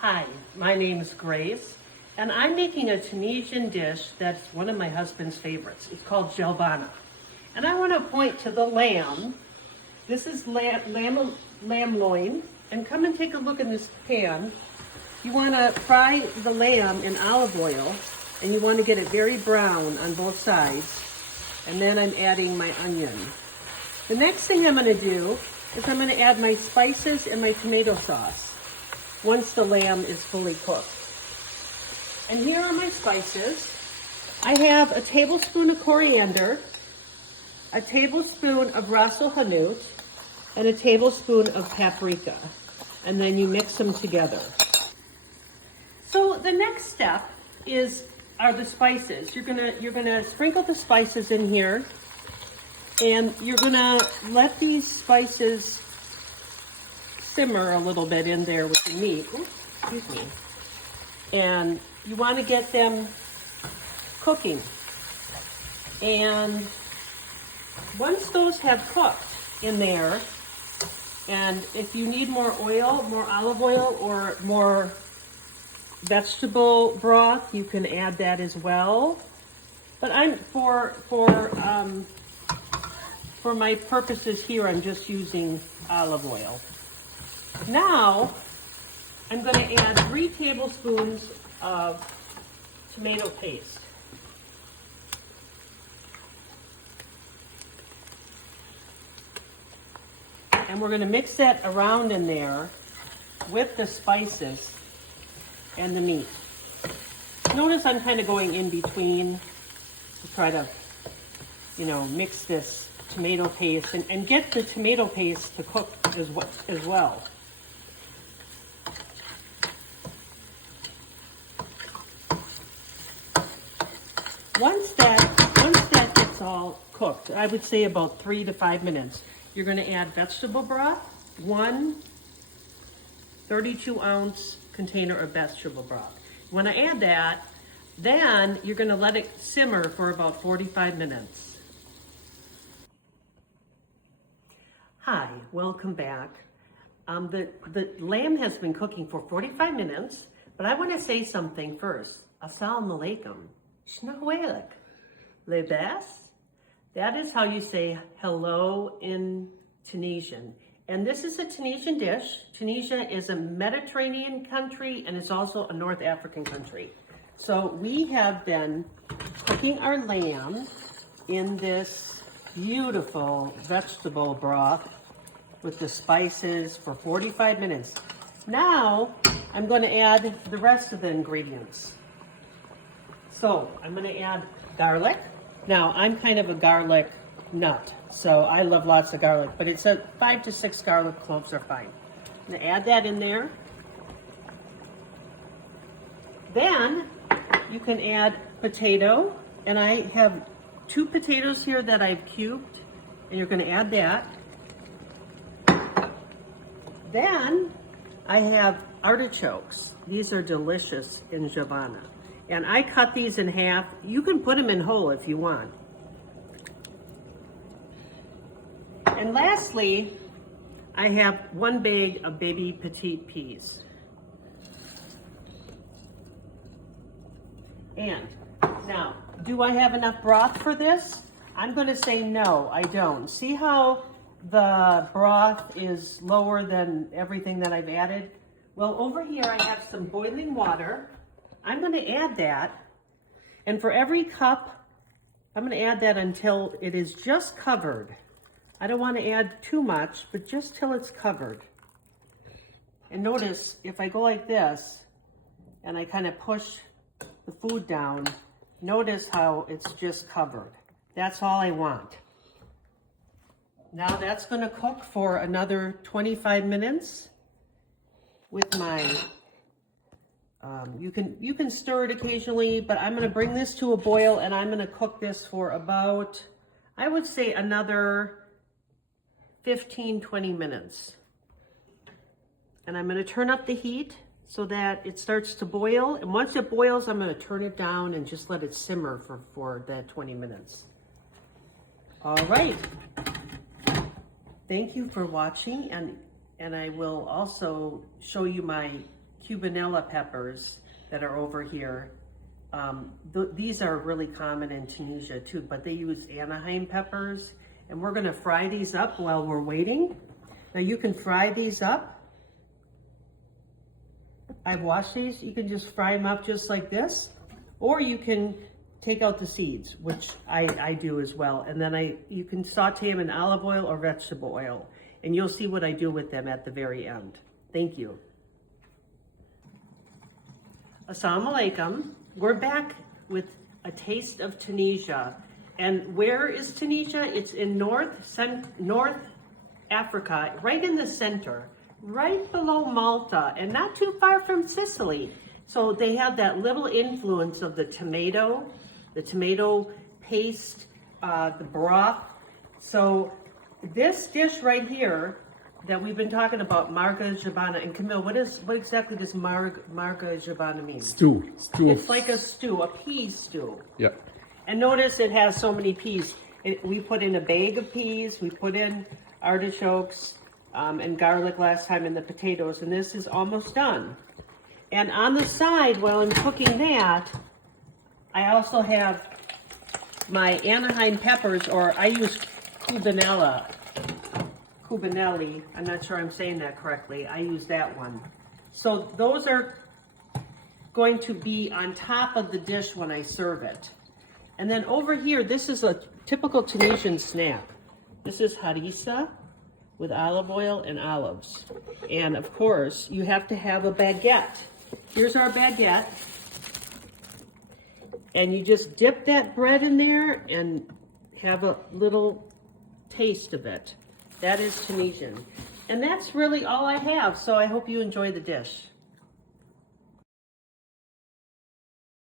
Hi, my name is Grace, and I'm making a Tunisian dish that's one of my husband's favorites. It's called Zhelbana. And I want to point to the lamb. This is lamb loin, and come and take a look in this pan. You want to fry the lamb in olive oil, and you want to get it very brown on both sides. And then I'm adding my onion. The next thing I'm going to do is I'm going to add my spices and my tomato sauce once the lamb is fully cooked. And here are my spices. I have a tablespoon of coriander, a tablespoon of ras el hanout, and a tablespoon of paprika. And then you mix them together. So the next step are the spices. You're gonna sprinkle the spices in here, and you're gonna let these spices simmer a little bit in there with the meat. Ooh, excuse me. And you want to get them cooking. And once those have cooked in there, and if you need more oil, more olive oil, or more vegetable broth, you can add that as well. But for my purposes here, I'm just using olive oil. Now, I'm going to add 3 tablespoons of tomato paste. And we're going to mix that around in there with the spices and the meat. Notice I'm kind of going in between to try to, mix this tomato paste and get the tomato paste to cook as well. Once that gets all cooked, I would say about 3 to 5 minutes, you're going to add vegetable broth, 1 32-ounce container of vegetable broth. When I add that, then you're going to let it simmer for about 45 minutes. Hi, welcome back. The lamb has been cooking for 45 minutes, but I want to say something first. Assalamu alaikum. Shnawalik. Lebas. That is how you say hello in Tunisian. And this is a Tunisian dish. Tunisia is a Mediterranean country, and it's also a North African country. So we have been cooking our lamb in this beautiful vegetable broth with the spices for 45 minutes. Now I'm going to add the rest of the ingredients. So I'm going to add garlic. Now I'm kind of a garlic nut, so I love lots of garlic, but it's 5 to 6 garlic cloves are fine. I'm going to add that in there. Then you can add potato, and I have 2 potatoes here that I've cubed, and you're going to add that. Then I have artichokes. These are delicious in Zhelbana. And I cut these in half. You can put them in whole if you want. And lastly, I have 1 bag of baby petite peas. And now, do I have enough broth for this? I'm going to say no, I don't. See how the broth is lower than everything that I've added? Well, over here I have some boiling water. I'm going to add that, and for every cup, I'm going to add that until it is just covered. I don't want to add too much, but just till it's covered. And notice, if I go like this, and I kind of push the food down, notice how it's just covered. That's all I want. Now that's going to cook for another 25 minutes with my you can stir it occasionally, but I'm going to bring this to a boil, and I'm going to cook this for about, I would say, another 15-20 minutes. And I'm going to turn up the heat so that it starts to boil, and once it boils, I'm going to turn it down and just let it simmer for that 20 minutes. All right. Thank you for watching, and I will also show you my cubanella peppers that are over here. These are really common in Tunisia too, but they use Anaheim peppers, and we're gonna fry these up while we're waiting. Now you can fry these up. I've washed these. You can just fry them up just like this, or you can take out the seeds, which I do as well. And then you can saute them in olive oil or vegetable oil, and you'll see what I do with them at the very end. Thank you. Assalamu alaikum. We're back with a taste of Tunisia. And where is Tunisia? It's in North Africa, right in the center, right below Malta, and not too far from Sicily. So they have that little influence of the tomato paste, the broth. So this dish right here that we've been talking about, Margue Zhelbana, and Camille, what exactly does Margue Zhelbana mean? Stew. It's like a stew, a pea stew. Yeah. And notice it has so many peas. We put in a bag of peas, we put in artichokes and garlic last time, and the potatoes, and this is almost done. And on the side, while I'm cooking that, I also have my Anaheim peppers, or I use cubanelli. I'm not sure I'm saying that correctly. I use that one. So those are going to be on top of the dish when I serve it. And then over here, this is a typical Tunisian snack. This is harissa with olive oil and olives. And of course, you have to have a baguette. Here's our baguette. And you just dip that bread in there and have a little taste of it. That is Tunisian. And that's really all I have, so I hope you enjoy the dish.